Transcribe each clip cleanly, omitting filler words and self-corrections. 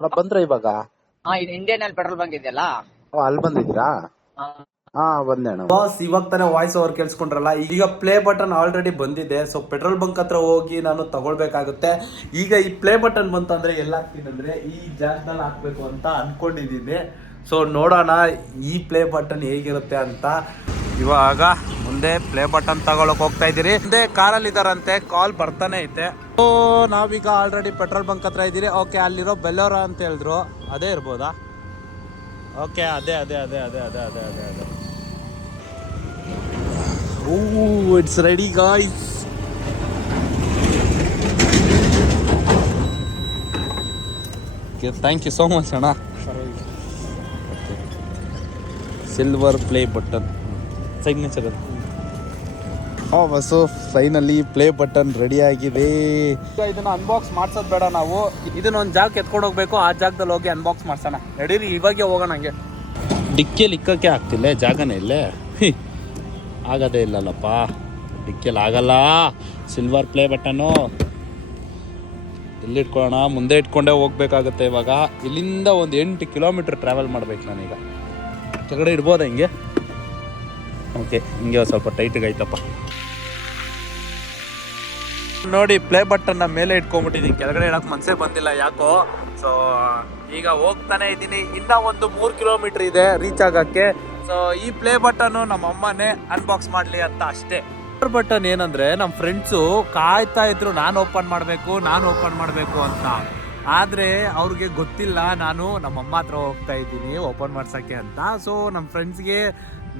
ಬಂದ್ರ ಇವಾಗ ಇಂಡಿಯನ್ ಅಲ್ಲಿ ಪೆಟ್ರೋಲ್ ಬಂಕ್ ಇದೆಯಲ್ಲ ಅಲ್ಲಿ ಬಂದಿದ್ದೀರಾ? ಬಂದೆ ಬಾಸ್. ಇವಾಗ ತಾನೇ ವಾಯ್ಸ್ ಓವರ್ ಕೇಳಿಸ್ಕೊಂಡ್ರಲ್ಲ, ಈಗ ಪ್ಲೇ ಬಟನ್ ಆಲ್ರೆಡಿ ಬಂದಿದೆ. ಸೊ ಪೆಟ್ರೋಲ್ ಬಂಕ್ ಹತ್ರ ಹೋಗಿ ನಾನು ತಗೊಳ್ಬೇಕಾಗುತ್ತೆ. ಈಗ ಈ ಪ್ಲೇ ಬಟನ್ ಬಂತಂದ್ರೆ ಎಲ್ಲ ಹಾಕ್ತೀನಿ ಅಂದ್ರೆ ಈ ಜಾಗದಲ್ಲಿ ಹಾಕ್ಬೇಕು ಅಂತ ಅನ್ಕೊಂಡಿದ್ದೀನಿ. ಸೊ ನೋಡೋಣ ಈ ಪ್ಲೇ ಬಟನ್ ಹೇಗಿರುತ್ತೆ ಅಂತ. ಇವಾಗ ಮುಂದೆ ಪ್ಲೇ ಬಟನ್ ತಗೊಳಕ್ ಹೋಗ್ತಾ ಇದ್ದೀರಿ. ಮುಂದೆ ಕಾರಲ್ಲಿ ಇದಾರಂತೆ, ಕಾಲ್ ಬರ್ತಾನೆ ಐತೆ. ಸೊ ನಾವೀಗ ಆಲ್ರೆಡಿ ಪೆಟ್ರೋಲ್ ಬಂಕ್ ಹತ್ರ ಇದ್ದೀರಿ. ಓಕೆ, ಅಲ್ಲಿರೋ ಬೆಲ್ಲೋರ ಅಂತ ಹೇಳಿದ್ರು, ಅದೇ ಇರ್ಬೋದಾ? ಓಕೆ, ಅದೇ ಅದೇ ಅದೇ ಅದೇ ಅದೇ ಅದೇ ಅದೇ ಅದೇ ಓ, it's ready guys. Thank you so much ಅಣ್ಣ. ಸಿಲ್ವರ್ ಪ್ಲೇ ಬಟನ್ ಸಿಗ್ನೇಚರ್ ಅದು. ಬಸ್ಸು ಫೈನಲಿ ಪ್ಲೇ ಬಟನ್ ರೆಡಿ ಆಗಿದೆ. ಇದನ್ನ ಅನ್ಬಾಕ್ಸ್ ಮಾಡ್ಸೋದು ಬೇಡ, ನಾವು ಇದನ್ನ ಒಂದು ಜಾಗಕ್ಕೆ ಎತ್ಕೊಂಡು ಹೋಗ್ಬೇಕು. ಆ ಜಾಗದಲ್ಲಿ ಹೋಗಿ ಅನ್ಬಾಕ್ಸ್ ಮಾಡ್ಸೋಣ. ನಡೀರಿ, ಇವಾಗೆ ಹೋಗೋಣ. ಹಂಗೆ ಡಿಕ್ಕಿಯಲ್ಲಿ ಇಕ್ಕಕ್ಕೆ ಆಗ್ತಿಲ್ಲ, ಜಾಗನೇ ಇಲ್ಲೇ. ಆಗದೇ ಇಲ್ಲಲ್ಲಪ್ಪ, ಡಿಕ್ಕಿಯಲ್ಲಿ ಆಗಲ್ಲ. ಸಿಲ್ವರ್ ಪ್ಲೇ ಬಟನ್ನು ಇಲ್ಲಿ ಇಟ್ಕೊಳ್ಳೋಣ. ಮುಂದೆ ಇಟ್ಕೊಂಡೇ ಹೋಗ್ಬೇಕಾಗುತ್ತೆ. ಇವಾಗ ಇಲ್ಲಿಂದ ಒಂದು 8 ಕಿಲೋಮೀಟರ್ ಟ್ರಾವೆಲ್ ಮಾಡ್ಬೇಕು ನಾನೀಗ. ಕೆಳಗಡೆ ಇಡ್ಬೋದಾ ಹಿಂಗೆ? ಓಕೆ, ಹಿಂಗೆ ಸ್ವಲ್ಪ ಟೈಟಿಗೆ ಆಯ್ತಪ್ಪ. ನೋಡಿ, ಪ್ಲೇ ಬಟನ್ನ ಮೇಲೆ ಇಟ್ಕೊಂಡ್ಬಿಟ್ಟಿದ್ದೀನಿ, ಕೆಳಗಡೆ ಇಡಕ್ಕೆ ಮನಸ್ಸೇ ಬಂದಿಲ್ಲ ಯಾಕೋ. ಸೊ ಈಗ ಹೋಗ್ತಾನೆ ಇದ್ದೀನಿ. ಇನ್ನೂ ಒಂದು 3 ಕಿಲೋಮೀಟರ್ ಇದೆ ರೀಚ್ ಆಗೋಕ್ಕೆ. ಸೊ ಈ ಪ್ಲೇ ಬಟನ್ನು ನಮ್ಮ ಅಮ್ಮನೇ ಅನ್ಬಾಕ್ಸ್ ಮಾಡಲಿ ಅಂತ ಅಷ್ಟೇ. ಬಟನ್ ಏನಂದರೆ, ನಮ್ಮ ಫ್ರೆಂಡ್ಸು ಕಾಯ್ತಾ ಇದ್ರು ನಾನು ಓಪನ್ ಮಾಡಬೇಕು ಅಂತ. ಆದರೆ ಅವ್ರಿಗೆ ಗೊತ್ತಿಲ್ಲ ನಾನು ನಮ್ಮಮ್ಮ ಹತ್ರ ಹೋಗ್ತಾ ಇದ್ದೀನಿ ಓಪನ್ ಮಾಡ್ಸೋಕ್ಕೆ ಅಂತ. ಸೊ ನಮ್ಮ ಫ್ರೆಂಡ್ಸ್ಗೆ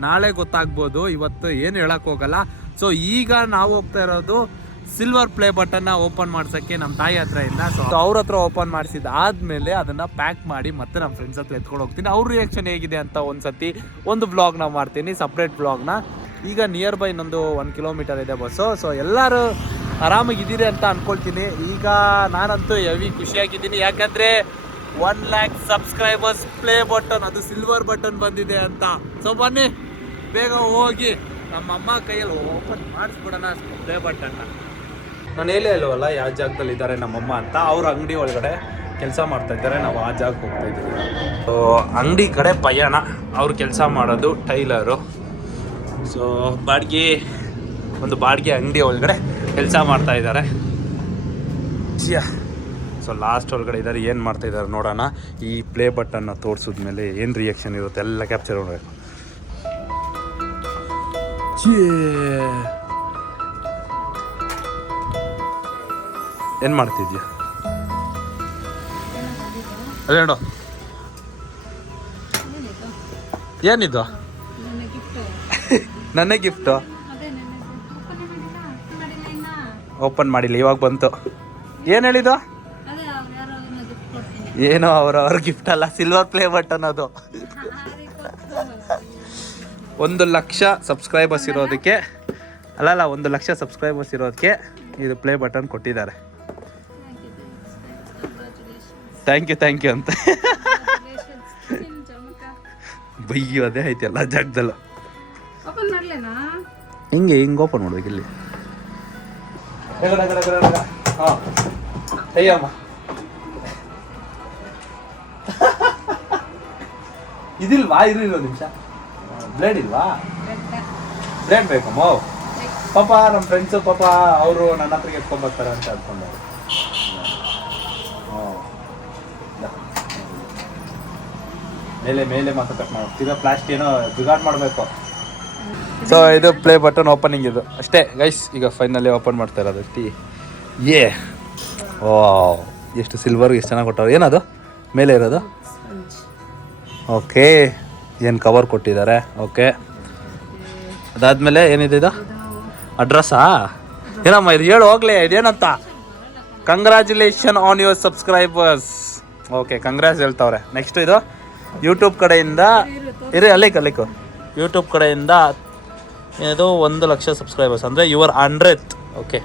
ನಾಳೆ ಗೊತ್ತಾಗ್ಬೋದು, ಇವತ್ತು ಏನು ಹೇಳಕ್ಕೆ ಹೋಗಲ್ಲ. ಸೊ ಈಗ ನಾವು ಹೋಗ್ತಾ ಇರೋದು ಸಿಲ್ವರ್ ಪ್ಲೇ ಬಟನ್ನ ಓಪನ್ ಮಾಡ್ಸೋಕ್ಕೆ ನಮ್ಮ ತಾಯಿ ಹತ್ರ ಇಲ್ಲ. ಸೊ ಅವ್ರ ಹತ್ರ ಓಪನ್ ಮಾಡಿಸಿದಾದ್ಮೇಲೆ ಅದನ್ನು ಪ್ಯಾಕ್ ಮಾಡಿ ಮತ್ತೆ ನಮ್ಮ ಫ್ರೆಂಡ್ಸ್ ಹತ್ರ ಎತ್ಕೊಂಡು ಹೋಗ್ತೀನಿ. ಅವ್ರ ರಿಯಾಕ್ಷನ್ ಹೇಗಿದೆ ಅಂತ ಒಂದು ವ್ಲಾಗ್ನ ಮಾಡ್ತೀನಿ, ಸಪ್ರೇಟ್ ವ್ಲಾಗ್ನ. ಈಗ ನಿಯರ್ ಬೈ ಇನ್ನೊಂದು 1 ಕಿಲೋಮೀಟರ್ ಇದೆ ಬಸ್ಸು. ಸೊ ಎಲ್ಲರೂ ಆರಾಮಾಗಿದ್ದೀರಿ ಅಂತ ಅಂದ್ಕೊಳ್ತೀನಿ. ಈಗ ನಾನಂತೂ ಹೆವಿ ಖುಷಿಯಾಗಿದ್ದೀನಿ, ಯಾಕಂದರೆ 1 lakh ಸಬ್ಸ್ಕ್ರೈಬರ್ಸ್ ಪ್ಲೇ ಬಟನ್, ಅದು ಸಿಲ್ವರ್ ಬಟನ್ ಬಂದಿದೆ ಅಂತ. ಸೊ ಬನ್ನಿ ಬೇಗ ಹೋಗಿ ನಮ್ಮ ಅಮ್ಮ ಕೈಯಲ್ಲಿ ಓಪನ್ ಮಾಡಿಸ್ಬಿಡೋಣ ಪ್ಲೇ ಬಟನ್ನ. ನಾನು ಹೇಳೇ ಇಲ್ವಲ್ಲ ಯಾವ ಜಾಗದಲ್ಲಿ ಇದ್ದಾರೆ ನಮ್ಮಮ್ಮ ಅಂತ. ಅವ್ರ ಅಂಗಡಿ ಒಳಗಡೆ ಕೆಲಸ ಮಾಡ್ತಾ ಇದ್ದಾರೆ, ನಾವು ಆ ಜಾಗಕ್ಕೆ ಹೋಗ್ತಾ ಇದ್ದೀವಿ. ಸೊ ಅಂಗಡಿ ಕಡೆ ಪಯಣ. ಅವ್ರು ಕೆಲಸ ಮಾಡೋದು ಟೈಲರು. ಸೊ ಬಾಡಿಗೆ ಅಂಗಡಿ ಒಳಗಡೆ ಕೆಲಸ ಮಾಡ್ತಾ ಇದ್ದಾರೆ. ಸೊ ಲಾಸ್ಟ್ ಒಳಗಡೆ ಇದ್ದಾರೆ, ಏನು ಮಾಡ್ತಾ ಇದ್ದಾರೆ ನೋಡೋಣ. ಈ ಪ್ಲೇ ಬಟನ್ನ ತೋರಿಸಿದ್ಮೇಲೆ ಏನು ರಿಯಾಕ್ಷನ್ ಇರುತ್ತೆ ಎಲ್ಲ ಕ್ಯಾಪ್ಚರ್ ಮಾಡಬೇಕು. ಏನು ಮಾಡ್ತಿದ್ಯಾ? ಅದೇ ನೋಡು, ಏನಿದು? ನನ್ನ ಗಿಫ್ಟು ಓಪನ್ ಮಾಡಿಲ್ಲ, ಇವಾಗ ಬಂತು. ಏನು ಹೇಳಿದ್ದು? ಏನೋ ಅವ್ರ ಗಿಫ್ಟ್ ಅಲ್ಲ, ಸಿಲ್ವರ್ ಪ್ಲೇ ಬಟನ್ ಅದು. 1 ಲಕ್ಷ ಸಬ್ಸ್ಕ್ರೈಬರ್ಸ್ ಇರೋದಕ್ಕೆ ಅಲ್ಲಲ್ಲ 1 ಲಕ್ಷ ಸಬ್ಸ್ಕ್ರೈಬರ್ಸ್ ಇರೋದಕ್ಕೆ ಇದು ಪ್ಲೇ ಬಟನ್ ಕೊಟ್ಟಿದ್ದಾರೆ. ಥ್ಯಾಂಕ್ ಯು ಅಂತ ಬೈಯೋ, ಅದೇ ಐತಿ ಎಲ್ಲ ಜಾಗದಲ್ಲ. ಹಿಂಗೆ ಓಪನ್ ಮಾಡ್ಬೇಕು ಇಲ್ಲಿ. ಅಯ್ಯಮ್ಮ, ಇದಿಲ್ವಾ? ಇರು 1 ನಿಮಿಷ. ಬ್ಲೇಡ್ ಇಲ್ವಾ? ಬ್ಲೇಡ್ ಬೇಕಮ್ಮ. ಪಾಪ ನಮ್ಮ ಫ್ರೆಂಡ್ಸು ಪಾಪ ಅವರು ನನ್ನ ಹತ್ರ ಎತ್ಕೊಂಡ್ಬರ್ತಾರೆ ಅಂತ ಅನ್ಕೊಂಡವ್ರು. ಮೇಲೆ ಮಾತ್ರ ಕಟ್ ಮಾಡ್ತೀವಿ. ಪ್ಲಾಸ್ಟಿಕ್ ಏನೋ ಜುಗಾಡ್ ಮಾಡಬೇಕು. ಸೊ ಇದು ಪ್ಲೇ ಬಟನ್ ಓಪನಿಂಗ್ ಇದು ಅಷ್ಟೇ ಗೈಸ್. ಈಗ ಫೈನಲಿ ಓಪನ್ ಮಾಡ್ತಾ ಇರೋದು. ಓ, ಎಷ್ಟು ಸಿಲ್ವರ್, ಎಷ್ಟು ಚೆನ್ನಾಗಿ ಕೊಟ್ಟವ್ರು. ಏನದು ಮೇಲೆ ಇರೋದು? ಓಕೆ, ಏನು ಕವರ್ ಕೊಟ್ಟಿದ್ದಾರೆ. ಓಕೆ, ಅದಾದಮೇಲೆ ಏನಿದೆ ಇದು? ಅಡ್ರೆಸ್ಸಾ? ಏನಮ್ಮ ಇದು? ಹೇಳು ಹೋಗ್ಲೇ, ಇದೇನಂತ? Congratulation on your subscribers. Okay, congrats ಹೇಳ್ತವ್ರೆ. ನೆಕ್ಸ್ಟ್ ಇದು ಯೂಟ್ಯೂಬ್ ಕಡೆಯಿಂದ ಅಲ್ಲಿಕ್ಕು ಯೂಟ್ಯೂಬ್ ಕಡೆಯಿಂದ ಇದು 1 ಲಕ್ಷ ಸಬ್ಸ್ಕ್ರೈಬರ್ಸ್ ಅಂದರೆ ಯುವರ್ 100th. ಓಕೆ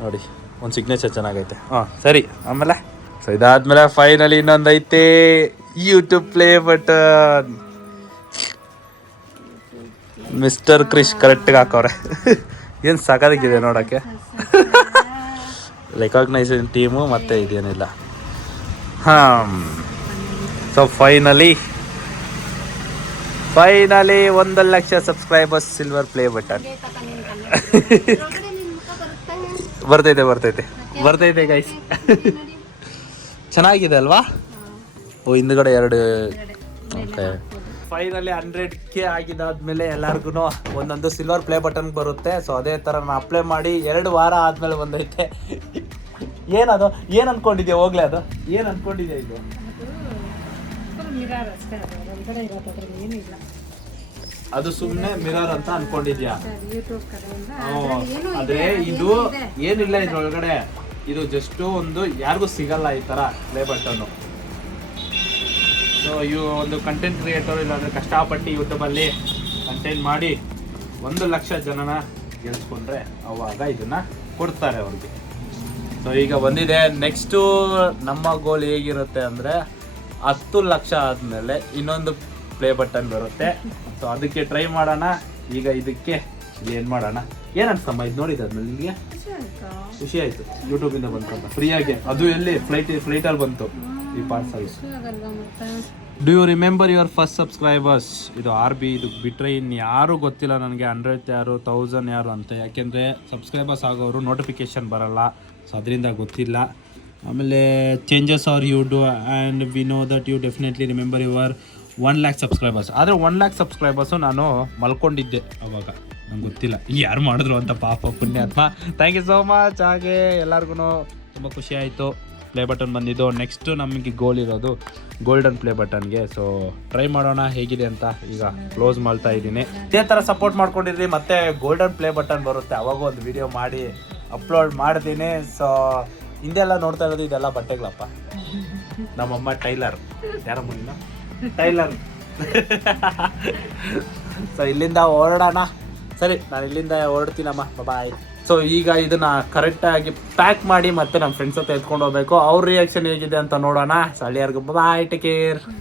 ನೋಡಿ, ಒಂದು ಸಿಗ್ನೇಚರ್ ಚೆನ್ನಾಗೈತೆ. ಸರಿ. ಆಮೇಲೆ ಸೊ ಇದಾದ್ಮೇಲೆ ಫೈನಲಿ ಇನ್ನೊಂದು ಐತೆ, YouTube play button. Mister Krish ಕರೆಕ್ಟ್ಗೆ ಹಾಕವ್ರೆ. ಏನು ಸಾಕಾಗಿದೆ ನೋಡೋಕ್ಕೆ. ರೆಕಾಗ್ನೈಸೇಷನ್ ಟೀಮು ಮತ್ತೆ ಇದೇನಿಲ್ಲ. So finally 1,00,000 subscribers silver play button. ಬರ್ತೈತೆ ಗೈಸ್. ಚೆನ್ನಾಗಿದೆ ಅಲ್ವಾ? ಓ ಹಿಂದ್ಗಡೆ 2. ಓಕೆ, ಫೈನಲಿ 100K ಆಗಿದಾದ್ಮೇಲೆ ಎಲ್ಲಾರ್ಗು ಒಂದೊಂದು ಸಿಲ್ವರ್ ಪ್ಲೇ ಬಟನ್ ಬರುತ್ತೆ. ಸೊ ಅದೇ ಥರ ನಾನು ಅಪ್ಲೈ ಮಾಡಿ 2 ವಾರ ಆದ್ಮೇಲೆ ಬಂದೈತೆ. ಏನದು? ಏನು ಅನ್ಕೊಂಡಿದ್ಯಾ? ಹೋಗ್ಲೇ ಅದು ಏನು ಅನ್ಕೊಂಡಿದ್ಯಾ? ಇದು ಅದು ಸುಮ್ಮನೆ ಮಿರರ್ ಅಂತ ಅನ್ಕೊಂಡಿದ್ಯಾ? ಆದ್ರೆ ಇದು ಏನಿಲ್ಲ ಇದ್ರೊಳಗಡೆ. ಇದು ಜಸ್ಟ್ ಒಂದು ಯಾರಿಗೂ ಸಿಗಲ್ಲ ಈ ತರ ಪ್ಲೇ ಬಟನ್. ಸೊ ಇವು ಒಂದು ಕಂಟೆಂಟ್ ಕ್ರಿಯೇಟರ್ ಇಲ್ಲಾಂದ್ರೆ ಕಷ್ಟಪಟ್ಟು ಯೂಟ್ಯೂಬಲ್ಲಿ ಕಂಟೆಂಟ್ ಮಾಡಿ 1,00,000 ಜನನ ಗೆಲ್ಸ್ಕೊಂಡ್ರೆ ಅವಾಗ ಇದನ್ನ ಕೊಡ್ತಾರೆ ಅವ್ರಿಗೆ. ಸೊ ಈಗ ಬಂದಿದೆ. ನೆಕ್ಸ್ಟು ನಮ್ಮ ಗೋಲ್ ಹೇಗಿರುತ್ತೆ ಅಂದರೆ 10 ಲಕ್ಷ ಆದಮೇಲೆ ಇನ್ನೊಂದು ಪ್ಲೇ ಬಟನ್ ಬರುತ್ತೆ. ಸೊ ಅದಕ್ಕೆ ಟ್ರೈ ಮಾಡೋಣ. ಈಗ ಇದಕ್ಕೆ ಏನು ಮಾಡೋಣ? ಏನು ಅನ್ಸಮ್ಮ ಇದು ನೋಡಿದಾದ್ಮೇಲೆ ನಿಮಗೆ? ಖುಷಿ ಆಯಿತು. ಯೂಟ್ಯೂಬಿಂದ ಬಂತಂತ ಫ್ರೀಯಾಗಿ. ಅದು ಎಲ್ಲಿ ಫ್ಲೈಟಲ್ಲಿ ಬಂತು ಈ parcel. Do you remember your first subscribers? ಇದು RB. ಇದು ಬಿಟ್ಟರೆ ಇನ್ನು ಯಾರೂ ಗೊತ್ತಿಲ್ಲ ನನಗೆ. 100 ಯಾರು 1000 ಯಾರು ಅಂತ. ಯಾಕೆಂದರೆ ಸಬ್ಸ್ಕ್ರೈಬರ್ಸ್ ಆಗೋರು ನೋಟಿಫಿಕೇಶನ್ ಬರಲ್ಲ. ಸೊ ಅದರಿಂದ ಗೊತ್ತಿಲ್ಲ. ಆಮೇಲೆ changes are you do and we know that you definitely remember your 1,00,000 subscribers. ಆದರೆ 1,00,000 ಸಬ್ಸ್ಕ್ರೈಬರ್ಸು ನಾನು ಮಲ್ಕೊಂಡಿದ್ದೆ ಅವಾಗ. ನಂಗೆ ಗೊತ್ತಿಲ್ಲ ಯಾರು ಮಾಡಿದ್ರು ಅಂತ. ಪಾಪ ಪುಣ್ಯಾತ್ಮ. Thank you so much. ಹಾಗೆ ಎಲ್ಲರಿಗೂ ತುಂಬ ಖುಷಿ ಆಯಿತು ಪ್ಲೇ ಬಟನ್ ಬಂದಿದ್ದು. ನೆಕ್ಸ್ಟು ನಮಗೆ ಗೋಲ್ ಇರೋದು ಗೋಲ್ಡನ್ ಪ್ಲೇ ಬಟನ್ಗೆ. ಸೊ ಟ್ರೈ ಮಾಡೋಣ ಹೇಗಿದೆ ಅಂತ. ಈಗ ಕ್ಲೋಸ್ ಮಾಡ್ತಾ ಇದ್ದೀನಿ. ಇದೇ ಥರ ಸಪೋರ್ಟ್ ಮಾಡ್ಕೊಂಡಿದ್ರಿ. ಮತ್ತೆ ಗೋಲ್ಡನ್ ಪ್ಲೇ ಬಟನ್ ಬರುತ್ತೆ ಅವಾಗ ಒಂದು ವಿಡಿಯೋ ಮಾಡಿ ಅಪ್ಲೋಡ್ ಮಾಡ್ತೀನಿ. ಸೊ ಹಿಂದೆಲ್ಲ ನೋಡ್ತಾ ಇರೋದು ಇದೆಲ್ಲ ಬಟ್ಟೆಗಳಪ್ಪ. ನಮ್ಮಮ್ಮ ಟೈಲರ್. ಯಾರಮ್ಮ ಇಲ್ಲ ಟೈಲರ್. ಸೊ ಇಲ್ಲಿಂದ ಹೊರಡೋಣ. ಸರಿ, ನಾನು ಇಲ್ಲಿಂದ ಹೊರಡ್ತೀನಮ್ಮ. ಬಾಯ್. ಸೊ ಈಗ ಇದನ್ನ ಕರೆಕ್ಟಾಗಿ ಪ್ಯಾಕ್ ಮಾಡಿ ಮತ್ತೆ ನಮ್ಮ ಫ್ರೆಂಡ್ಸ್ ಹತ್ರ ಎತ್ಕೊಂಡು ಹೋಗ್ಬೇಕು. ಅವ್ರ ರಿಯಾಕ್ಷನ್ ಹೇಗಿದೆ ಅಂತ ನೋಡೋಣ. ಸೊ ಅಲ್ಲಿವರೆಗೂ ಬಾಯ್, ಟೇಕ್ ಕೇರ್.